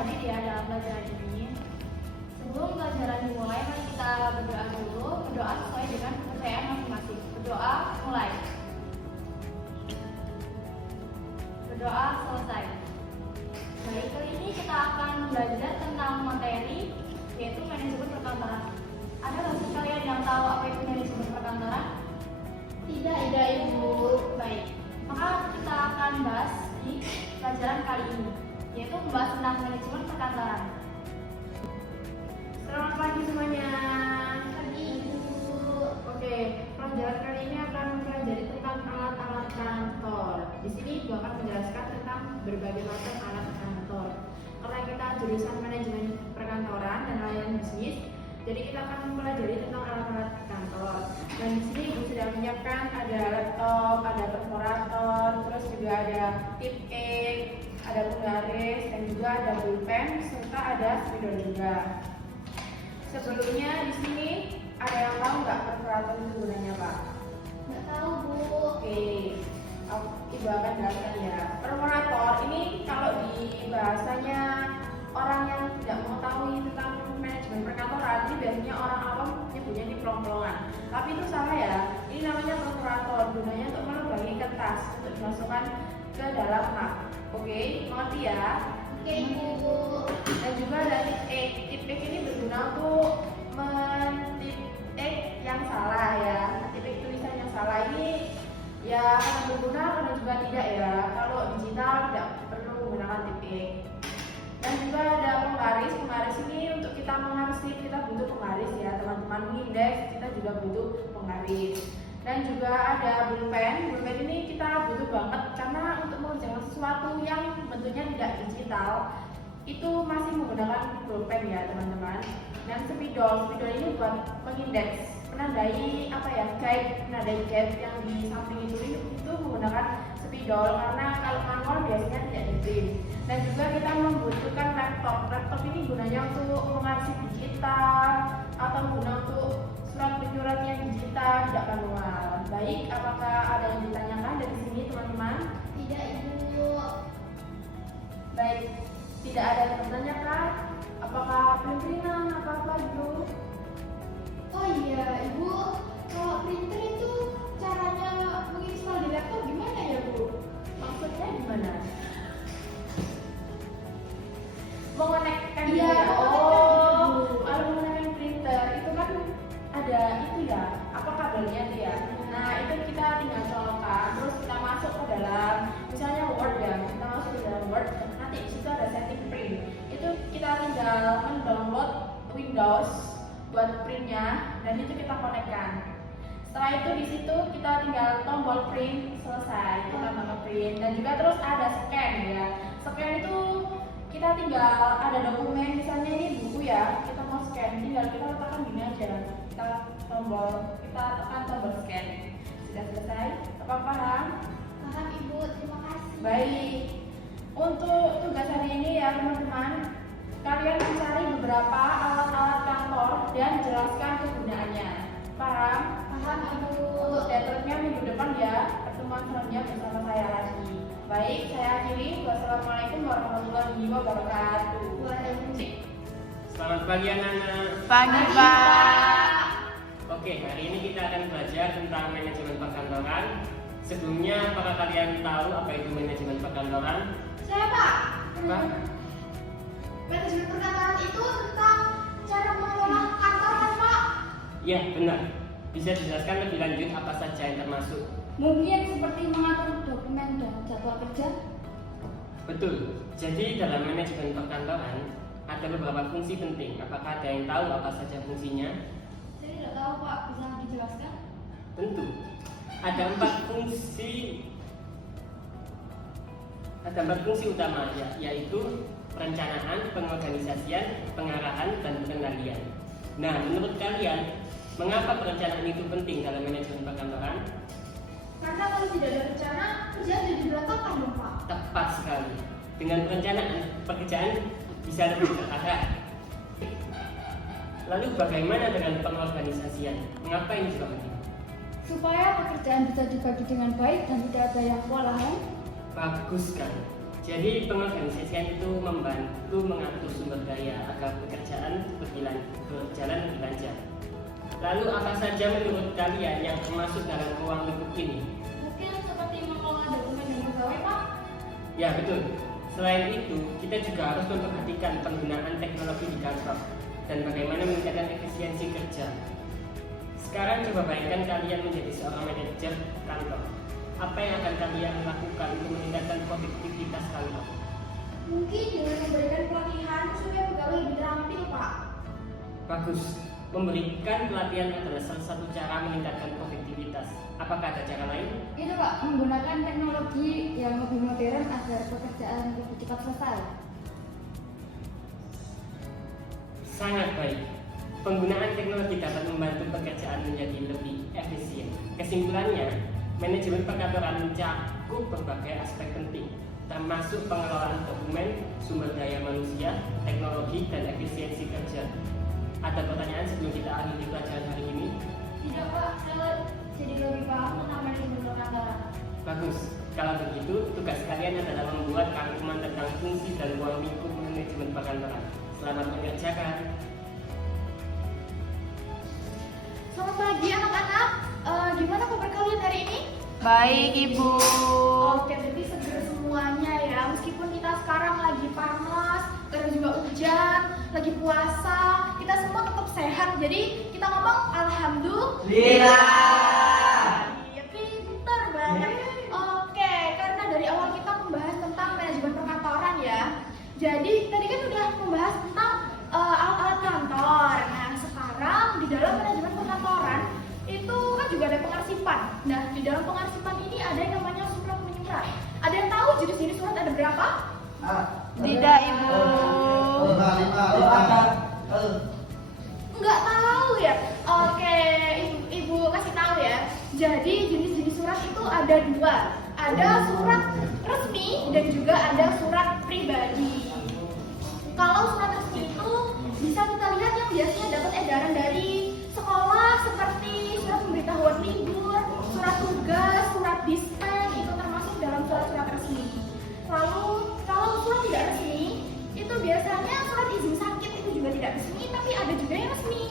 hadir ya dalam pelajaran ini. Sebelum pelajaran dimulai, mari kita berdoa dulu. Berdoa sesuai dengan kepercayaan masing-masing. Berdoa mulai. Berdoa selesai. Baik, kali ini kita akan belajar tentang materi yaitu manajemen perkantoran. Ada nggak sih kalian yang tahu apa itu manajemen perkantoran? Tidak, Ibu. Baik, maka kita akan bahas di pelajaran kali ini, yaitu membahas tentang manajemen perkantoran. Selamat pagi semuanya. Pagi, Ibu. Oke, pelajaran kali ini akan mempelajari tentang alat-alat kantor. Di sini Ibu akan menjelaskan tentang berbagai macam alat kantor. Karena kita jurusan manajemen perkantoran dan layanan bisnis, jadi kita akan mempelajari tentang alat-alat kantor. Dan di sini Ibu sudah menyiapkan ada laptop, ada perforator, terus juga ada tip A, ada penggaris, dan juga ada pulpen, serta ada spidol juga. Sebelumnya di sini ada yang tahu nggak perforator itu gunanya Pak? Nggak tahu, Bu. Oke, Ibu akan jelaskan ya. Perforator ini kalau di bahasanya orang yang tidak mengetahui tentang manajemen perkantoran, ini biasanya orang awam nyebutnya di pelong-pelongan. Tapi itu salah ya. Ini namanya perforator, gunanya untuk melubangi kertas untuk dimasukkan ke dalam map. Oke, mengerti ya? Oke, Ibu. Dan juga ada tip X. Tip X ini berguna untuk mentip X yang salah ya. Tip X tulisan yang salah ini ya akan berguna dan juga tidak ya. Kalau digital tidak perlu menggunakan tip X. Dan juga ada penggaris. Penggaris ini untuk kita mengarsip, kita butuh penggaris ya teman-teman. Mengindeks kita juga butuh penggaris. Dan juga ada pulpen. Pulpen ini kita butuh banget karena untuk mengerjakan sesuatu yang bentuknya tidak digital itu masih menggunakan pulpen ya teman-teman. Dan spidol. Spidol ini buat mengindeks, menandai apa ya, guide, menandai guide yang di samping itu menggunakan spidol karena kalau manual biasanya tidak di-print. Dan juga kita membutuhkan laptop. Laptop ini gunanya untuk mengarsip digital atau guna untuk surat menyurat yang digital, tidak manual. Baik, apakah ada yang ditanyakan dari sini teman-teman? Tidak, Ibu. Baik, tidak ada yang bertanyakan. Apakah printeran apa-apa Ibu? Oh iya, Ibu. Kalau printer itu caranya menginstal di laptop gimana ya, Bu? Maksudnya gimana? Mengonekkan Iya, ya? mengonekkan Oh, gitu. kalau mengonekkan printer itu kan ada itu ya, apa kabelnya itu ya. Nah itu kita tinggal colokkan, terus kita masuk ke dalam, misalnya Word ya, kita masuk ke dalam Word. Nanti di situ ada setting print. Itu kita tinggal mendownload Windows buat printnya, dan itu kita konekkan. Setelah itu di situ kita tinggal tombol print, selesai, kita tombol print. Dan juga terus ada scan ya. Scan itu kita tinggal ada dokumen, misalnya ini buku ya, kita mau scan, tinggal kita letakkan gini aja, kita tekan tombol scan. Sudah selesai? Apa paham? Paham, Ibu. Terima kasih. Baik. Untuk tugas hari ini ya teman-teman, kalian mencari beberapa alat-alat kantor dan jelaskan kegunaannya. Paham? Paham, Ibu. Untuk deadline-nya minggu depan ya, pertemuan selanjutnya bersama saya lagi. Baik, saya akhiri. Wassalamualaikum warahmatullahi wabarakatuh. Waalaikumsalam. Selamat pagi anak-anak. Pagi, Pak. Oke, hari ini kita akan belajar tentang manajemen perkantoran. Sebelumnya, apakah kalian tahu apa itu manajemen perkantoran? Saya, Pak. Apa? Manajemen perkantoran itu tentang cara mengelola kantor, kan, Pak? Ya, benar. Bisa dijelaskan lebih lanjut apa saja yang termasuk? Mungkin seperti mengatur dokumen dan jadwal kerja. Betul. Jadi dalam manajemen perkantoran ada beberapa fungsi penting. Apakah ada yang tahu apa saja fungsinya? Saya tidak tahu, Pak. Bisa dijelaskan? Tentu. Ada empat fungsi utama yaitu perencanaan, pengorganisasian, pengarahan, dan pengendalian. Nah, menurut kalian, mengapa perencanaan itu penting dalam manajemen perkantoran? Karena kalau tidak ada rencana, kerjaan jadi berantakan dong, Pak. Tepat sekali. Dengan perencanaan, pekerjaan bisa lebih terarah. Lalu bagaimana dengan pengorganisasian? Mengapa ini juga penting? Supaya pekerjaan bisa dibagi dengan baik dan tidak ada yang kewalahan. Bagus sekali. Jadi pengorganisasian itu membantu mengatur sumber daya agar pekerjaan berjalan lebih lancar. Lalu apa saja menurut kalian yang termasuk dalam ruang lingkup ini? Mungkin seperti mengelola dokumen dan pegawai, Pak. Ya betul. Selain itu, kita juga harus memperhatikan penggunaan teknologi di kantor dan bagaimana meningkatkan efisiensi kerja. Sekarang coba bayangkan kalian menjadi seorang manajer kantor. Apa yang akan kalian lakukan untuk meningkatkan produktivitas kantor? Mungkin dengan memberikan pelatihan supaya pegawai lebih terampil, Pak. Bagus. Memberikan pelatihan adalah salah satu cara meningkatkan produktivitas. Apakah ada cara lain? Itu Pak, menggunakan teknologi yang lebih modern agar pekerjaan lebih cepat selesai. Sangat baik. Penggunaan teknologi dapat membantu pekerjaan menjadi lebih efisien. Kesimpulannya, manajemen perkantoran mencakup berbagai aspek penting, termasuk pengelolaan dokumen, sumber daya manusia, teknologi, dan efisiensi kerja. Ada pertanyaan sebelum kita akhiri pelajaran hari ini? Tidak Pak, saya jadi lebih paham tentang manajemen perkantoran. Bagus. Kalau begitu, tugas kalian adalah membuat rangkuman tentang fungsi dan ruang lingkup manajemen perkantoran. Selamat mengerjakan. Selamat pagi anak-anak. Gimana kabar kalian hari ini? Baik, Ibu. Oke, berarti seger semuanya ya. Meskipun kita sekarang lagi panas, terus juga hujan, lagi puasa, kita semua tetap sehat. Jadi kita ngomong alhamdulillah. Iya, pinter banget. Oke, karena dari awal kita membahas tentang manajemen perkantoran ya. Jadi tadi kan udah membahas tentang alat-alat kantor. Nah, sekarang di dalam manajemen perkantoran itu kan juga ada pengarsipan. Nah, di dalam pengarsipan ini ada yang namanya surat menyurat. Ada yang tahu jenis-jenis surat ada berapa? Tidak, Ibu. Nggak tahu ya? Oke, ibu kasih tahu ya. Jadi jenis-jenis surat itu ada dua. Ada surat resmi dan juga ada surat pribadi. Kalau surat resmi itu bisa kita lihat yang biasanya dapat edaran dari sekolah seperti surat pemberitahuan libur, surat tugas, surat dispen, itu termasuk dalam surat-surat resmi. Lalu kalau surat tidak resmi, itu biasanya surat izin sakit itu juga tidak resmi, tapi ada juga yang resmi.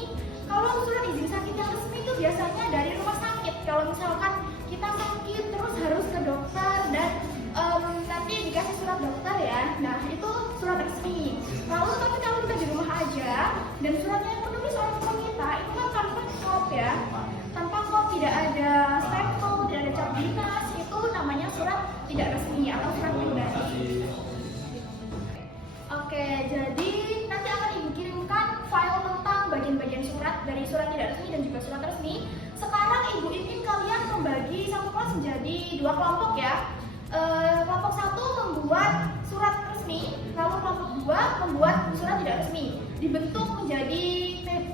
Kalau surat izin sakit yang resmi itu biasanya dari rumah sakit. Kalau misalkan kita sakit terus harus ke dokter dan nanti dikasih surat dokter ya, nah itu surat resmi. Lalu tapi kalau kita di rumah aja dan suratnya yang menulis orang tua kita itu kan tanpa kop ya, tanpa kop, tidak ada stempel, tidak ada cap dinas, itu namanya surat tidak resmi atau surat pribadi. Oke, jadi nanti akan ibu kirimkan file tentang bagian-bagian surat dari surat tidak resmi dan juga surat resmi. Sekarang ibu ingin kalian membagi satu kelas menjadi dua kelompok ya. Kelompok satu membuat surat resmi, lalu kelompok dua membuat surat tidak resmi. Dibentuk menjadi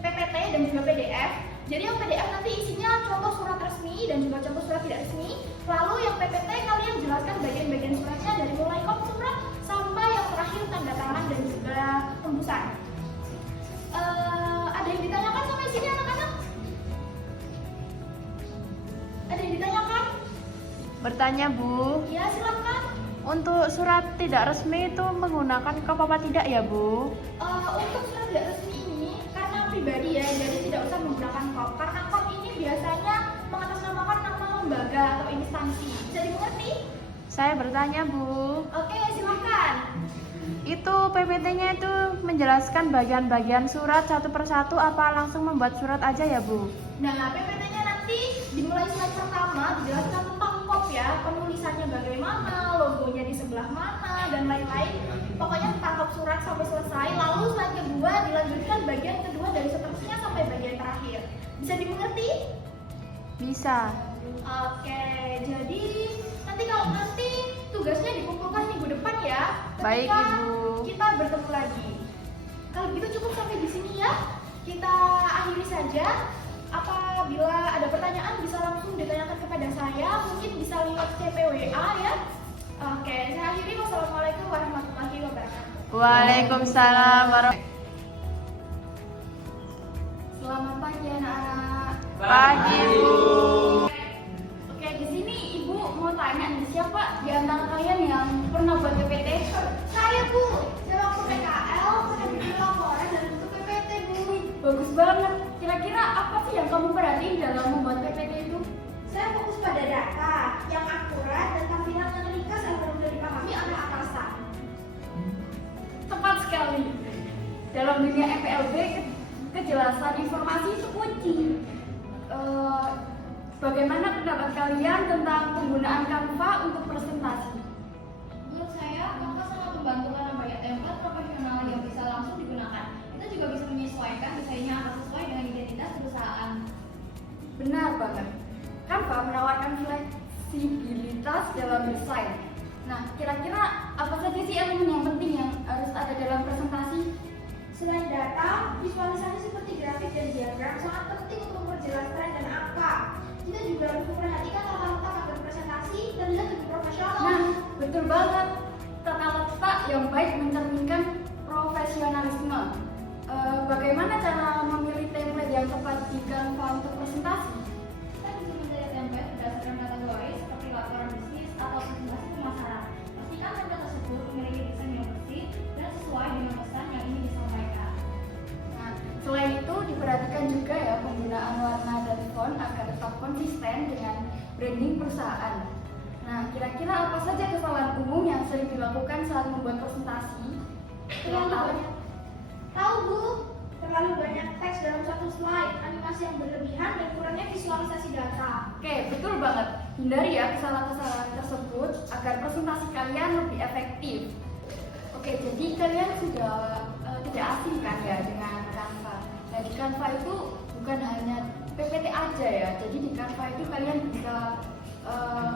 PPT dan juga PDF. Jadi yang PDF nanti isinya contoh surat resmi dan juga contoh surat tidak resmi. Lalu yang PPT kalian jelaskan bagian-bagian suratnya dari mulai kop surat sampai yang terakhir tanda tangan dan juga tembusan. Ada yang ditanyakan sampai sini anak-anak? Ada yang ditanyakan? Bertanya, Bu. Ya, silakan. Untuk surat tidak resmi itu menggunakan kop apa tidak ya, Bu? Untuk surat tidak resmi ini karena pribadi ya, jadi tidak usah menggunakan kop. Karena kop ini biasanya mengatasnamakan nama lembaga atau instansi. Bisa dimengerti? Saya bertanya, Bu. Oke, silakan. Itu PPT-nya itu menjelaskan bagian-bagian surat satu persatu apa langsung membuat surat aja ya, Bu? Nah, PPT-nya nanti dimulai slide pertama dijelaskan tentang kop ya, penulisannya bagaimana, logonya di sebelah mana, dan lain-lain. Pokoknya tentang kop surat sampai selesai. Lalu slide kedua dilanjutkan bagian kedua dari seterusnya sampai bagian terakhir. Bisa dimengerti? Bisa. Oke, jadi nanti tugasnya dikumpulkan minggu depan ya. Baik, Ketika Ibu. kita bertemu lagi. Kalau gitu cukup sampai di sini ya. Kita akhiri saja. Apabila ada pertanyaan bisa langsung ditanyakan kepada saya, mungkin bisa lewat CPWA ya. Oke, saya akhiri. Wassalamualaikum warahmatullahi wabarakatuh. Waalaikumsalam warahmatullahi. Selamat pagi anak-anak. Pagi, Bu. Oke, di sini ibu mau tanya nih, siapa Siapa di antara kalian yang pernah buat PPT? Saya Bu, saya waktu PKL pernah bikin laporan dan untuk PPT Bu. Bagus banget. Kira-kira apa sih yang kamu perhatiin dalam membuat PPT itu? Saya fokus pada data yang akurat dan tampilan yang ringkas agar mudah dipahami oleh atasan. Tepat sekali. Dalam dunia FPLB, kejelasan informasi itu kunci. Bagaimana pendapat kalian tentang penggunaan Canva untuk presentasi? Menurut saya, Canva sangat membantu karena banyak template profesional yang bisa langsung digunakan. Kita juga bisa menyesuaikan desainnya agar sesuai dengan identitas perusahaan. Benar banget. Canva menawarkan fleksibilitas dalam desain. Nah, kira-kira apa saja sih elemen yang penting yang harus ada dalam presentasi? Selain data, visualisasi seperti grafik dan diagram sangat penting untuk memperjelas tren dan angka. Kita juga harus memperhatikan tata letak agar presentasi terlihat lebih profesional. Nah, betul banget. Tata letak yang baik mencerminkan profesionalisme. Bagaimana cara memilih template yang tepat di Canva untuk presentasi? Kita bisa mencari template berdasarkan kategori seperti laporan bisnis atau presentasi pemasaran. Pastikan template tersebut memiliki desain yang bersih dan sesuai dengan pesan yang ingin disampaikan. Nah, selain itu diperhatikan juga ya penggunaan warna dan font agar tetap konsisten dengan branding perusahaan. Nah, kira-kira apa saja kesalahan umum yang sering dilakukan saat membuat presentasi? Tahu Bu, terlalu banyak teks dalam satu slide, animasi yang berlebihan dan kurangnya visualisasi data. Oke, betul banget. Hindari ya kesalahan-kesalahan tersebut agar presentasi kalian lebih efektif. Oke, jadi kalian sudah tidak asing kan ya dengan Canva. Nah, di Canva itu bukan hanya PPT aja ya. Jadi di Canva itu kalian bisa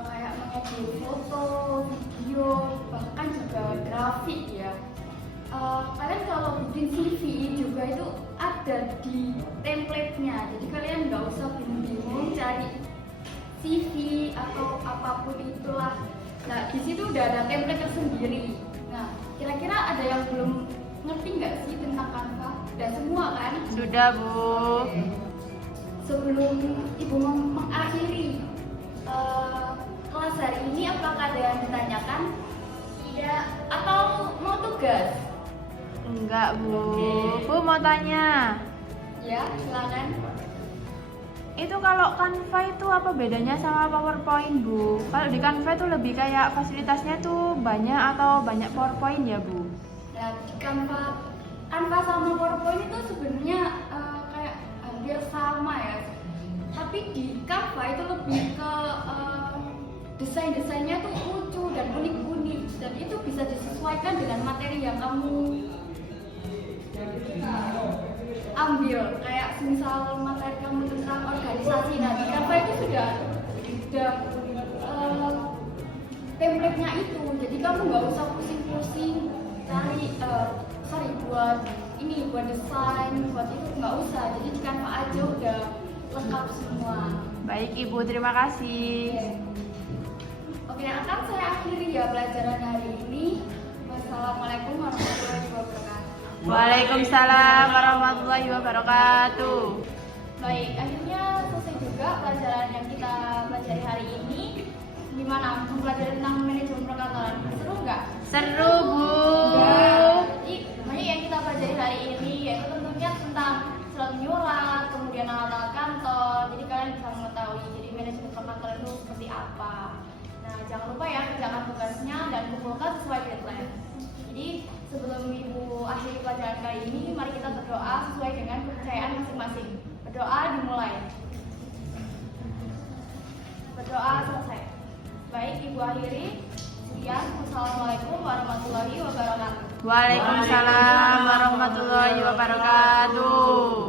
kayak mengedit foto, video, bahkan juga grafik ya. Kalian kalau bikin CV juga itu ada di template-nya. Jadi kalian nggak usah bingung-bingung cari CV atau apapun itulah. Nah, di situ udah ada template tersendiri. Nah, kira-kira ada yang belum ngerti nggak sih tentang Canva? Udah semua kan? Sudah, Bu. Sebelum Ibu mengakhiri kelas hari ini, apakah ada yang ditanyakan? Tidak. Atau mau tugas? Enggak, Bu. Bu mau tanya. Ya, silakan. Itu kalau Canva itu apa bedanya sama PowerPoint, Bu? Kalau di Canva itu lebih kayak fasilitasnya tuh banyak atau banyak PowerPoint ya, Bu? Nah, di Canva sama PowerPoint itu sebenarnya kayak hampir sama ya. Tapi di Canva itu lebih ke desain-desainnya tuh lucu dan unik-unik, dan itu bisa disesuaikan dengan materi yang kamu ambil. Kayak misal materi kamu tentang organisasi, nah di Canva itu sudah template-nya itu, jadi kamu nggak usah pusing-pusing cari buat desain, buat itu nggak usah. Jadi di Canva aja udah lengkap semua. Baik, Ibu. Terima kasih. Oke, akan saya akhiri ya pelajaran hari ini. Wassalamualaikum warahmatullahi wabarakatuh. Waalaikumsalam warahmatullahi wabarakatuh. Baik, akhirnya selesai juga pelajaran yang kita pelajari hari ini. Gimana mempelajari tentang manajemen perkantoran? Seru nggak? Seru, Bu. Jadi banyak yang kita pelajari hari ini, yaitu tentunya tentang surat menyurat, kemudian alat-alat kantor. Jadi kalian bisa mengetahui jadi manajemen perkantoran itu seperti apa. Nah, jangan lupa ya kerjakan tugasnya dan kumpulkan sesuai deadline. Jadi sebelum Ibu akhiri pelajaran kali ini, mari kita berdoa sesuai dengan kepercayaan masing-masing. Berdoa dimulai. Berdoa selesai. Baik, Ibu akhiri. Sekian. Wassalamualaikum warahmatullahi wabarakatuh. Waalaikumsalam warahmatullahi wabarakatuh.